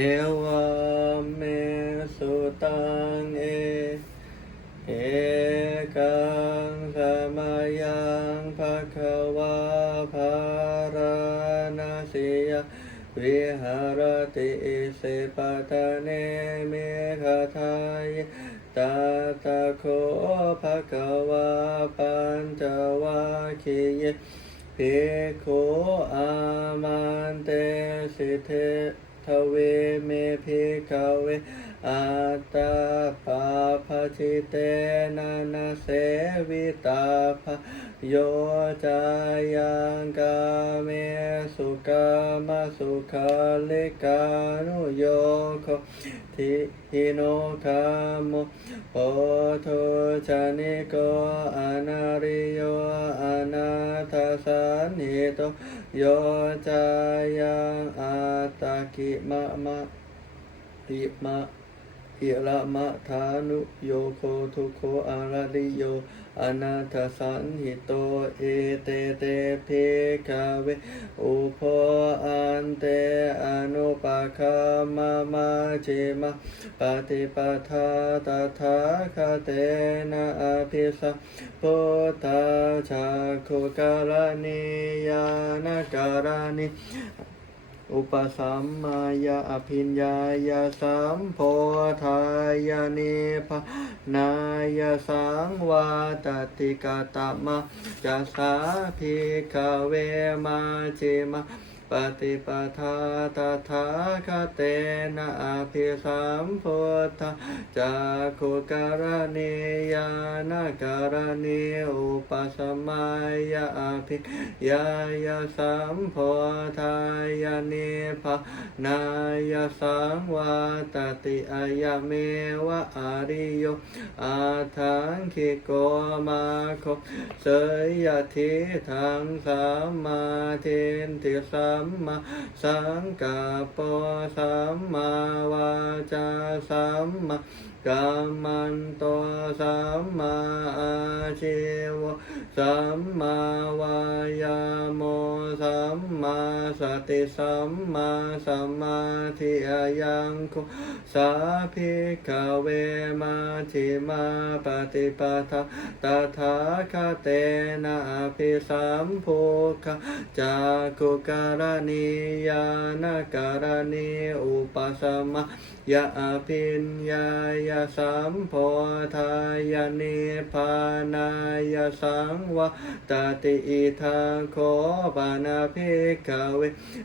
เอวะเมสุตังเอ เอกังสมายังภะคะวะภารณสิยวิหารติสิปตะเนเมฆทายตาตะโคภะคะวะปัญจวัคคียภิกขุอามันเตสิเท เวเมภิกขเว อัตตาปาปจิเตนะนะเสวิตาภโยจายังกาเมสุกามาสุขาลิกานุโยโคทิหิโนคามโมโพโทชานิโกอนาริโยอนาทสันหิโตโยจายังอัตตกิมะมะติมะ อิระมะทานุโยโคทุโคอาราลิโยอนาถสันหิโตเอเตเตเพคาเวอุโพอันเตอนุปาคามามาเจมะปฏิปทาตถาคเตนะอภิสัมพุทธาชาโคการณิยานการณิ อุปสัมมายาอภิญญายาสัมโพธายานิพนายาสังวาตติกาตมะจะสาภิกเวมาเจมะ ปฏิปทาตถาคเตนะอภิสัมพุทธจากุการณิยานการณิอุปสมมายาภิยายาสัมโพธายานิพนายาสังวาตติอายเมวะอาริโยอาทังคิโกมาโคเสยยทิทังสัมมาทินติสัมมาสังกาปะสัมมาวาจาสัมมากามันโตสัมมาอาชีวสัมมาวายาโมสัมมาสติสัมมาสมาธิอายังคุสาภิกเวมาธิมาปฏิปทาตถาคเตนะภิสัมพุขะจากุการณิยานการณิอุปสัมมายะอภิญญายาสัมโพธายเนิพานายาสังวะตติอิทาโคปานาภิกขเว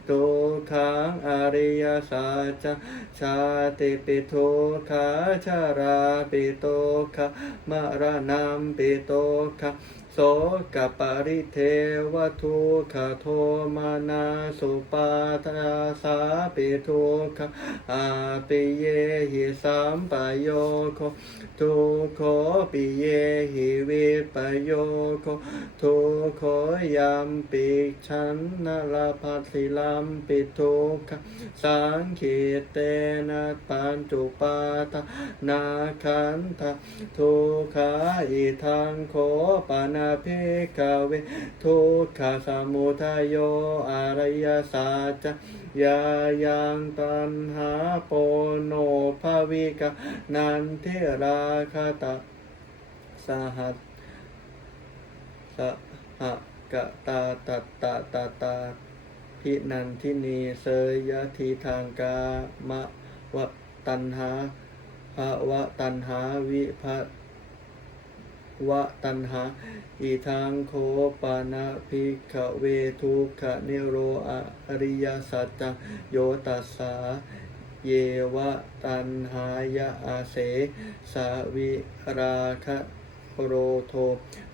ทุขังอริยสัจชาติปิทุขาชาราปิโตขมรณะปิโตข โสกปริเทวทุขโทมานาสุปาทาสาปิทุขอาปิเยหิสัมปโยโคทุกขปิเยหิวิปโยโคทุกขยัมปิชันนลภัสสิลัมปิทุขสังขีเตนะปัญจุปาทานาคันทะทุขาอิทังโคปนาภิกขเวทุกขสมุทัยโยอารยสัจจยายังตันหาโปโนภาวิกานันเทราคตะสหัสสหกตาตตตาตาตาพินันทินีเสยยะทีทางกามะวะตันหาภาวะตันหาวิภัต วะตันหา อีทางโคปานาภิกขเวทุกขเนโรอริยสัจจโยตัสสาเยวะตันหายะอาเสสาวิราคะโรโท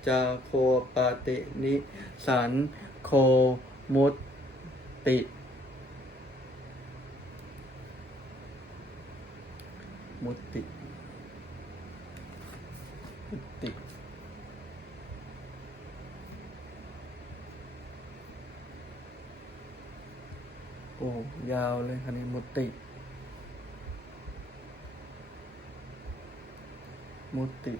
จาโคปตินิสันโคมุตติ มุตติ โอ้ ยาวเลยคันนี้มุติมุติ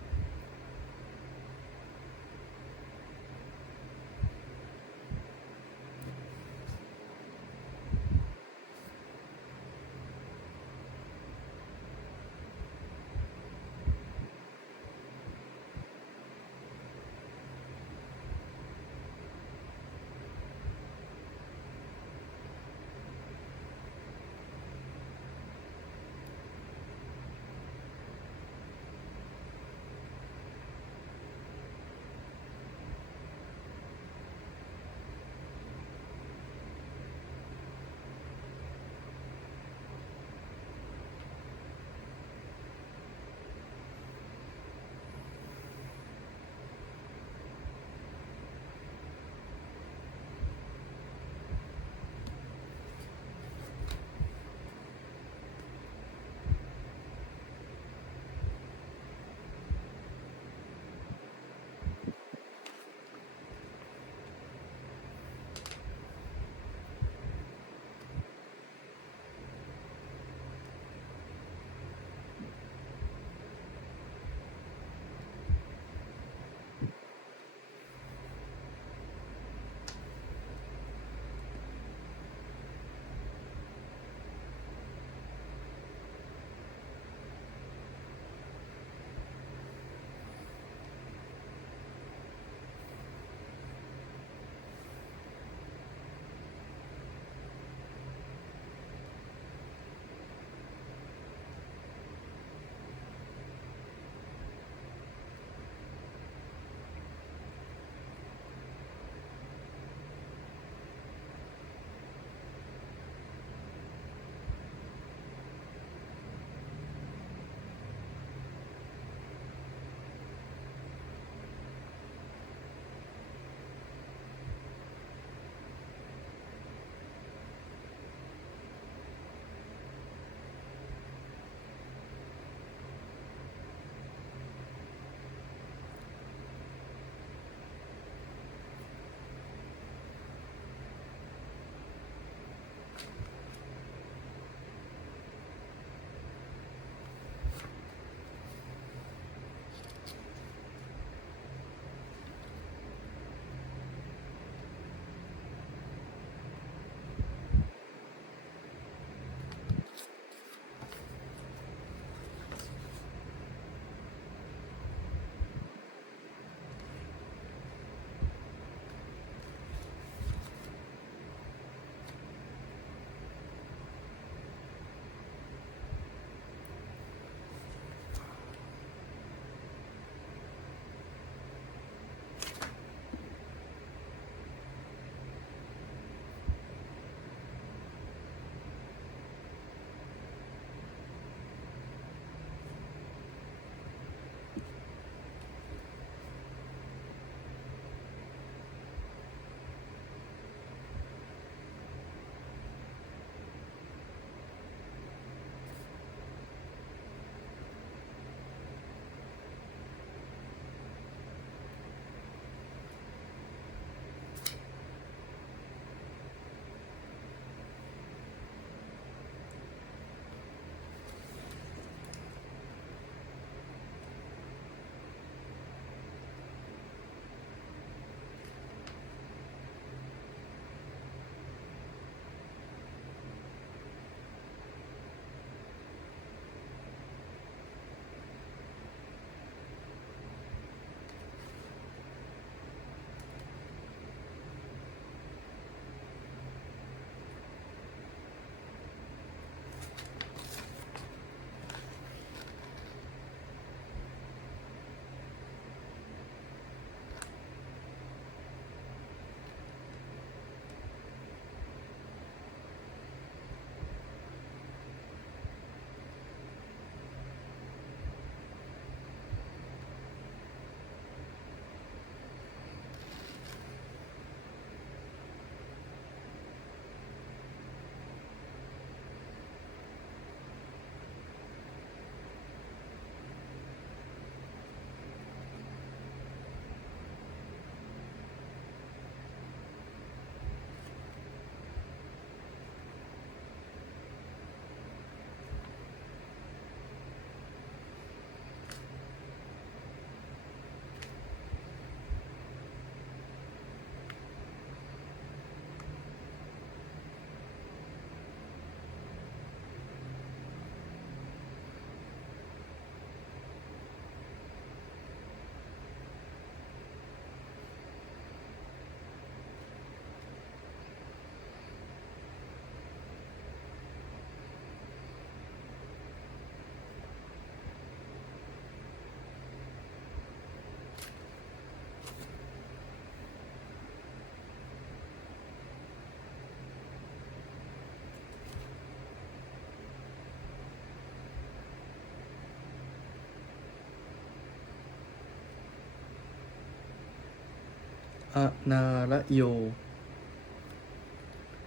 อะนาระโย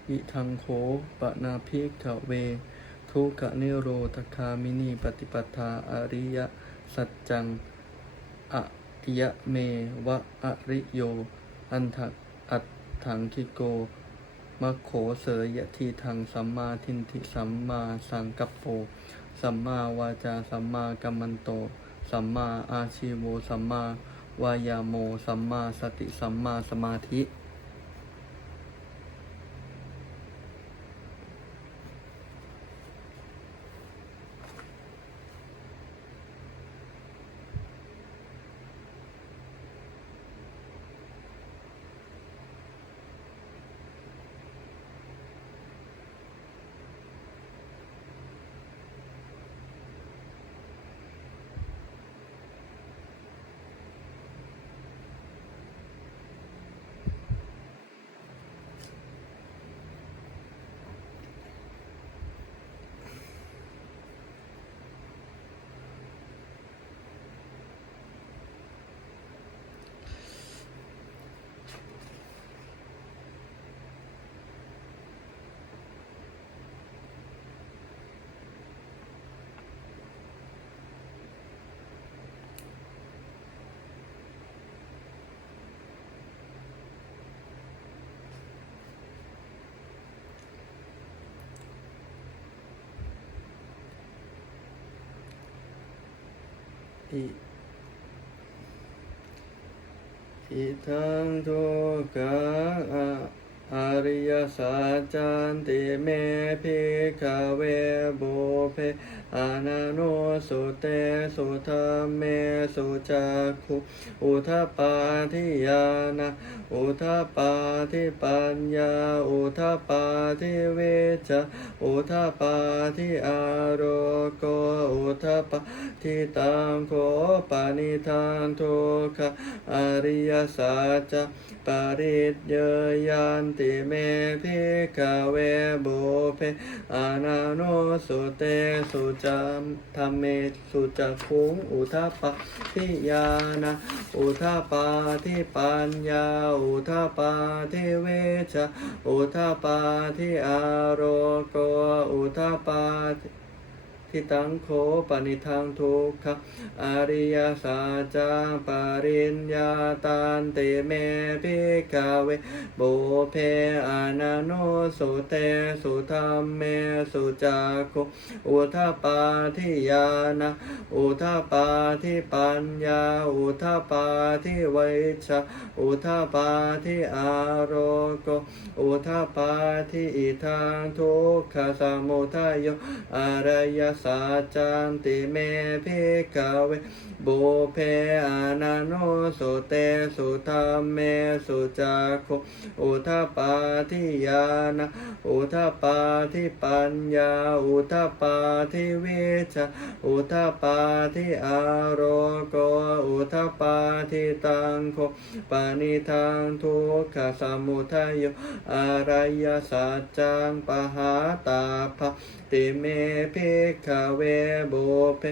อิทังโขปะนาภิกขเว ทุกขนิโรธคามินีปฏิปทาอริยสัจจังอะยะเมวะอริโย อันทักอัตถังคิโกมะโขเสยยะทีทางสัมมาทินทิสัมมาสังกัปโป สัมมาวาจาสัมมากัมมันโต สัมมาอาชีโวสัมมา วายาโม สัมมาสติ สัมมาสมาธิ อิอิทังทุกขังอะอริยสัจจันติเมภิกขเวโบเพอา นาโนสุเตสุธรรมเมสุจักขุอุทปปาทิยานะอุทปปาทิปัญญา อุทปปาทิเวชะอุทปปาทิอารโกอุทปปาทิตังโคปานิทานทุกขอริยสัจจปริตเยยันติเมภิกขเวบุเพอานาโนสุเตสุจัมธรรมเมสุจักขุงอุทปปาทิยานะอุทปปาทิปัญญา อุทปปาทิเวชะอุทปปาทิอารโกอุทปปา ทิตังโคปนิทังทุกขอริยสัจจงปริญญาตันติเมภิกขเวบุเพอานาโนสุเตสุธรรมเมสุจักขุอุทปาทิยานะอุทปาทิปัญญา อุทปาทิไวิชะอุทปาทิอารโกอุทปาทิอิทังทุกขสมุทัยโยอารยสจจันติเมภิกขเวบุเพอานาโนสุเตสุธรรมเมสุจักขุอุทปาทิยานะอุทปาทิปัญญา อุทปาทิวิชะอุทปาทิอารโกอุทปาทิตังโคปานิทังทุกขสมุทัยโยอารยสัจจังปหาตาภะติเมภิกขเวโบเพ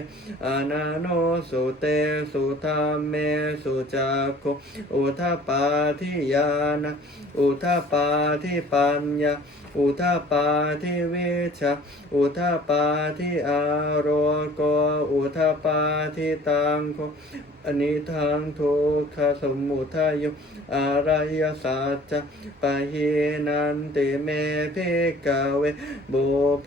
อนาโนสุเตสุธรรมเมสุจักขุอุทปาทิยานะอุทปาทิปัญญาอุทปาทิเวชะอุทปาทิอารโกอุทปาทิตังโคอนิทังทุกขสมุทัยอารยสัจจะปะหินันติเมภิกเวบุเพ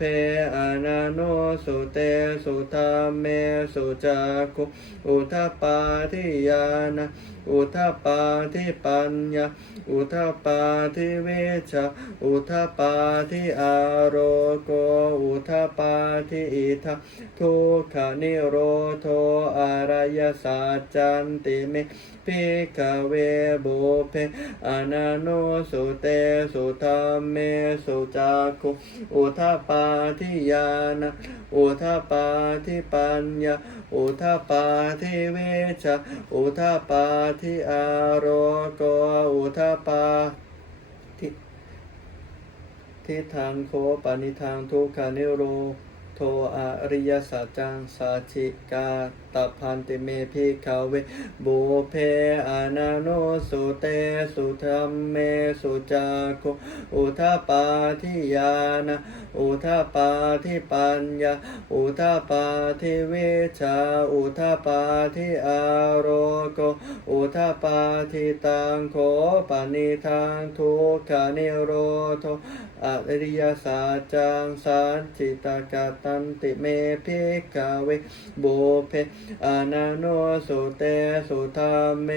อนาโนสุเตสุธรรมเมสุจักขุอุทปาทิยานะ อุทปาทิปัญญา อุทปาทิเวชะอุทปาทิอารโก อุทปาทิอิทัทุกขนิโรโทอารยสัจจันติเมภิกเวบุเพอนาโนสุเตสุธรรมเมสุจักขุอุทปาทิยานะอุทปาทิปัญญา อุทปาทิเวชะอุทปาทอารโกอุทปาทิทิทางโคปานิทางทุกขานิโรโทอริยสัจจังสาชิกา ตพันติเมพิขเวบุเพอนาโนสุเตสุธรรมเมสุจักขุอุทาปาทิยานะอุทาปาทิปัญญาอุทาปาทิวิชาอุทาปาทิอารโกอุทาปาทิตังโขปานิทางทุกขานิโรโทอริยสัจจังสันจิตากตันติเมพิกเวบุเพอานาโนสุเตสุธรรมเม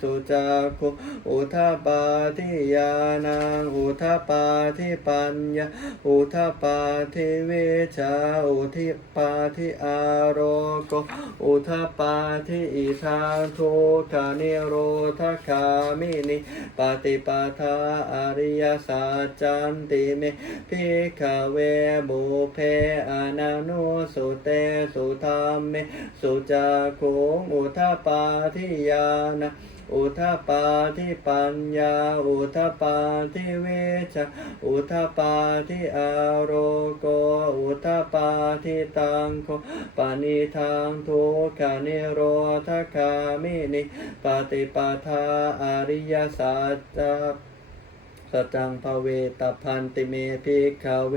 สุจักขุอุทาปาทิยานังอุทาปาทิปัญญาอุทาปาทิเวชาอุทิปาทิอารโกอุทาปาทิอิทาทุกขานิโรธคามินิปฏิปทาอริยสัจจันติเมพิกเวบุเพอานาโนสุเตสุธรรมเมสุจักขุอุทาปาทิยานะอุทาปาทิปัญญา อุทาปาทิเวชะอุทาปาทิอารโก อุทาปาทิตังโคปานิทางทุกขานิโรธคามินิปฏิปทาอริยสัจจ สัจังภเวตพันติเมพิกขเว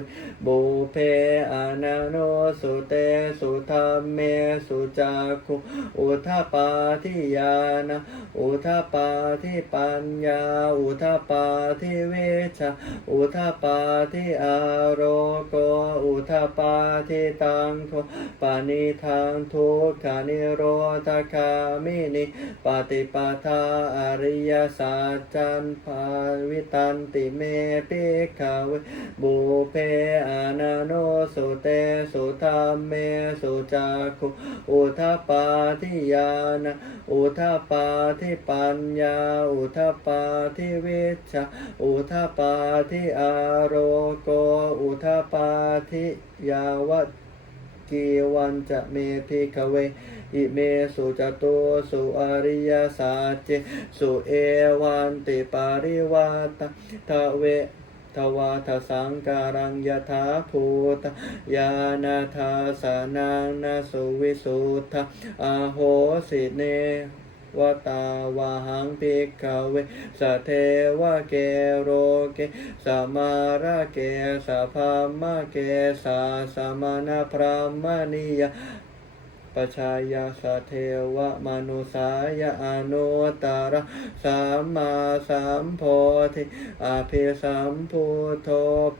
บุเพอนาโนสุเตสุธรรมเมสุจักขุอุทาปาทิยานะอุทาปาทิปัญญา อุทาปาทิเวชะอุทาปาทิอารโกอุทาปาทิตังโคปานิทางทุกขานิโรธคามินิปฏิปทาอริยสัจจันภาวิตันติเมปิกาเวบุเพอานาโนสุเตสุธรรมเมสุจักขุอุทาปาทิยานะอุทาปาทิปัญญา อุทาปาทิวิชาอุทาปาทิอารโก อุทาปาทิยาวัตกีวันจะเมพิกเว อิเมสุจตุสุอริยสัจเจสุเอวันติปาริวัตทะเวทวาทสังการังยถาภูตยานาทาสานังนาสุวิสุทธอาโหสิเนวตาวาหังพิกเวสเทวะเกโรเกสมาระเกสะพามะเกสาสมณพรามณีย ปชายาสเทวะมนุสายาอนุตตรสัมมาสัมโพธิอาภิสัมพุทโธ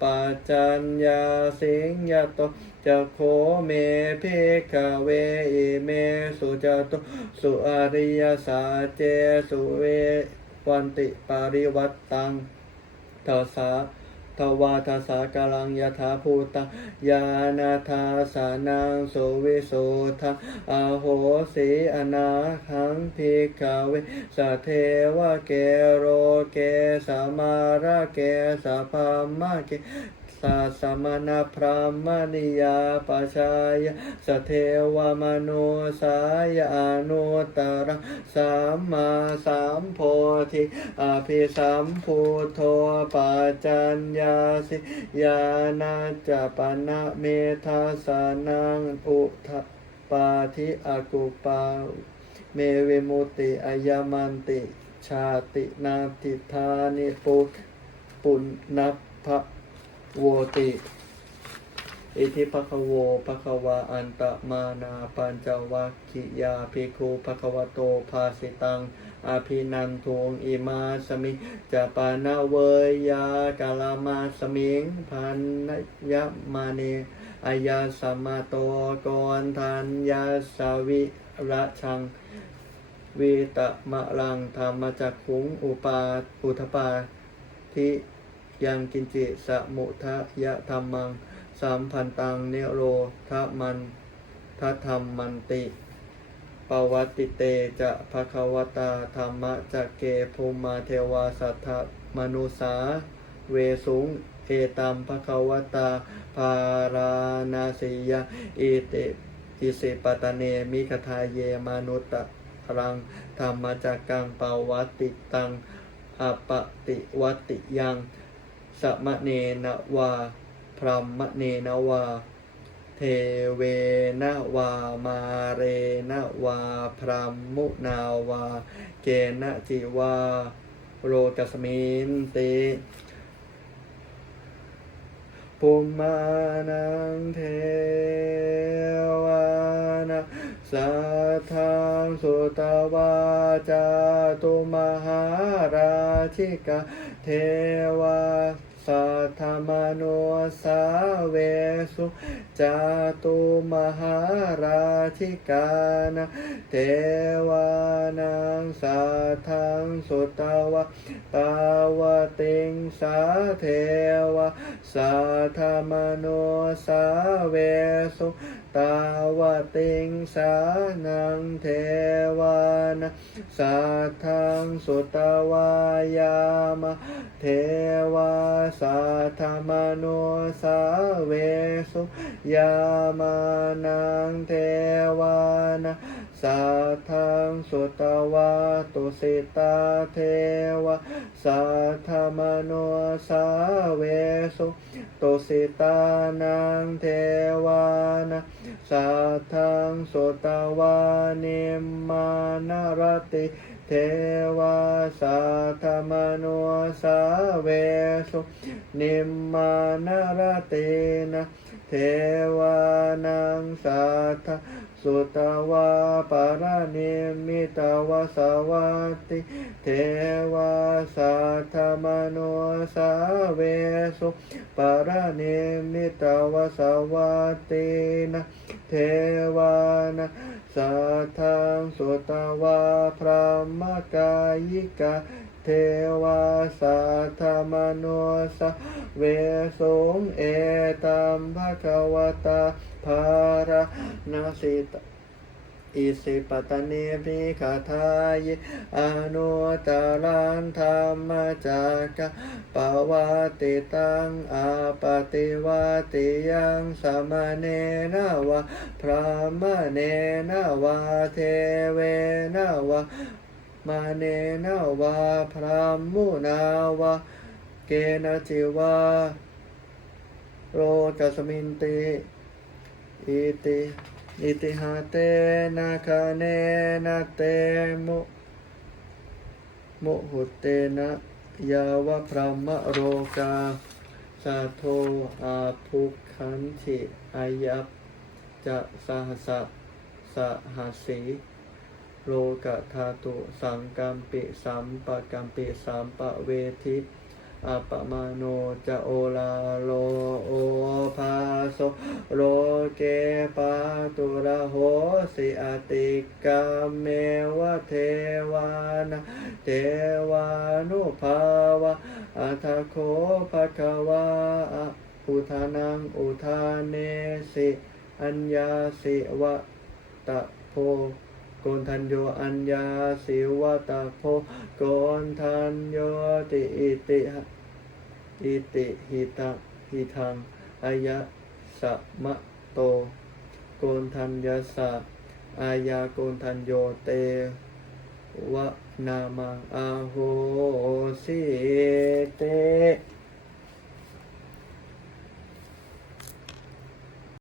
ปัจจัญญาสิงยโตจะโคเมเพิกเวอิเมสุจตุสุอริยสัจเจสุเววันติปาริวัตตังทาสา ทวาทาสากาลังยถาภูตังยานาทาสานังโสวิโสทังอโหสีอนาคังพิกาเวสเทวะเกโรเกสมาระเกสาพามะเก สาสมณพรามณิยาปชายาสเทวมโนสายานุตระสัมมาสัมโพธิอภิสัมพุทโธปัจจัญญาสิยานาจะปนะเมธาสานังอุทปาทิอากุปาเมเวมุติอายามันติ ชาตินาติธานิปุปุณัพพะ โวติอิทิภควโวภควาอันตมานาปัญจวัคคิยาภิกขุภควโตภาสิตังอภินันทุงอิมาสมิจะปานาเวยากาลามาสมิงพันยมาเนอายาสมมาโตกรทันยาสาวิระชังวีตะมะลังธรรมจักขุงอุปาอุทปาทิ ยังกินจิสมุทะยะธรรมังสามพันตังเนโรทะมันทะธรรมมันติปวัตติเตจะภะควตาธรรมะจะเกภูมาเทวาสัทธมนุสา เวสุงเอตัมภะควตาภารานาสิยาอิติอิสิปตะเนมิคทาเยมานุตตรังธรรมจักกังปวัตติตังอปติวัติยัง สมะเนนวา พรหมเนนวา เทเวนวา มาเรนวา พรหมุนาวา เกณจิวา โรกัสมินติปุมมานังเทวานะสัทธังสุตวาจาตุมหาราชิกาเทวา สัทธมโนสาเวสุจาตุมหาราชิกานะเทวานังสัทธังสุตวะตาวติงสาเทวะสัทธามโนสาเวสุ ตาวติงสานังเทวานะสาทังสุตวายามะเทวาสาธมโนสาเวสุยามานังเทวานะ สาทังสุตวาตุสิตาเทวะสัทธมโนสาเวสุตุสิตานังเทวานะสัทธังสุตวานิมมานรติเทวาสัทธมโนสาเวสุนิมมานรตินะเทวานังสัทธ สุตวาปารณิมิตวสวัติ เทวาสัทมโนสาเวสุปารณิมิตวสวัตตินะเทวานะสัทธังสุตวาพระมกายิกา เทวาสัทธมโนสเวสุงเอตัมภะคะวตาภารนาสิตอิสิปตเนมิคาทายอนุตตรันธรรมจักะปวาติตังอาปติวาติยังสมเนนะวะพระมเนนะวะเทเวนะวะ มาเนนะวะพระมุนาวะเกณจิวาโรกัสมินติอิติอิติหาเตนะคะเนนะเตมุมุหุเตนะยาวะพรหมโรกาสาโทอาภุคันธิอายัปจะสหสะสหัสสี โลกะธาตุสังกัมปิสัมปะกัมปิสัมปะเวทิอาปมาโนจะโอลาโลโอภาโสโลเกปาตุระโหสิอติกาเมวะเทวานะเทวานุภาวะอัทโคภะคะวะอะอุทานังอุทานเนสิ อัญญาสิวะตะโพ โกนทันโยอัญญาสิวตะโพโกนทันโยติอิติหอิติหิตะหิทังอายะสะมะโต โกนทัญญาสะอายาโกนทัญโยเตวะนามังอาโหสิเต